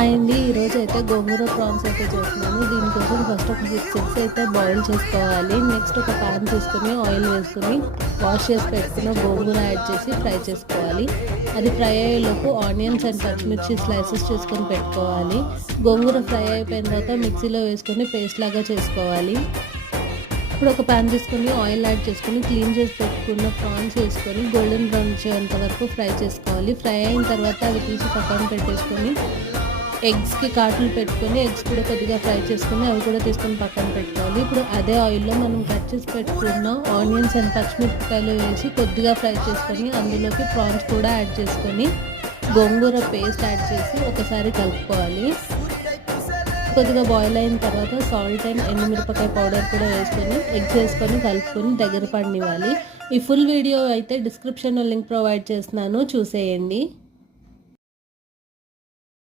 అండి ఈరోజు అయితే గోంగూర ప్రాన్స్ అయితే చేస్తున్నాను. దీనికోసం ఫస్ట్ ఒక 6 ఎగ్స్ అయితే బాయిల్ చేసుకోవాలి. నెక్స్ట్ ఒక పాన్ తీసుకొని ఆయిల్ వేసుకొని వాష్ చేసి పెట్టుకున్న గోంగూర యాడ్ చేసి ఫ్రై చేసుకోవాలి. అది ఫ్రై అయ్యేలోపు ఆనియన్స్ అండ్ పచ్చిమిర్చి స్లైసెస్ చేసుకొని పెట్టుకోవాలి. గోంగూర ఫ్రై అయిపోయిన తర్వాత మిక్సీలో వేసుకొని పేస్ట్ లాగా చేసుకోవాలి. ఇప్పుడు ఒక ప్యాన్ తీసుకొని ఆయిల్ యాడ్ చేసుకొని క్లీన్ చేసి పెట్టుకున్న ప్రాన్స్ వేసుకొని గోల్డెన్ బ్రౌన్ వచ్చేంత వరకు ఫ్రై చేసుకోవాలి. ఫ్రై అయిన తర్వాత అవి తీసి పక్కన పెట్టేసుకొని ఎగ్స్కి కాటులు పెట్టుకొని ఎగ్స్ కూడా కొద్దిగా ఫ్రై చేసుకొని అవి కూడా తీసుకొని పక్కన పెట్టుకోవాలి. ఇప్పుడు అదే ఆయిల్లో మనం కట్ చేసి పెట్టుకున్న ఆనియన్స్ అండ్ పచ్చిమిరపకాయలు వేసి కొద్దిగా ఫ్రై చేసుకొని అందులోకి ప్రాన్స్ కూడా యాడ్ చేసుకొని గోంగూర పేస్ట్ యాడ్ చేసి ఒకసారి కలుపుకోవాలి. కొద్దిగా బాయిల్ అయిన తర్వాత సాల్ట్ అండ్ ఎండుమిరపకాయ పౌడర్ కూడా వేసుకొని ఎగ్స్ వేసుకొని కలుపుకొని దగ్గర పడనివ్వాలి. ఈ ఫుల్ వీడియో అయితే డిస్క్రిప్షన్లో లింక్ ప్రొవైడ్ చేస్తున్నాను, చూసేయండి.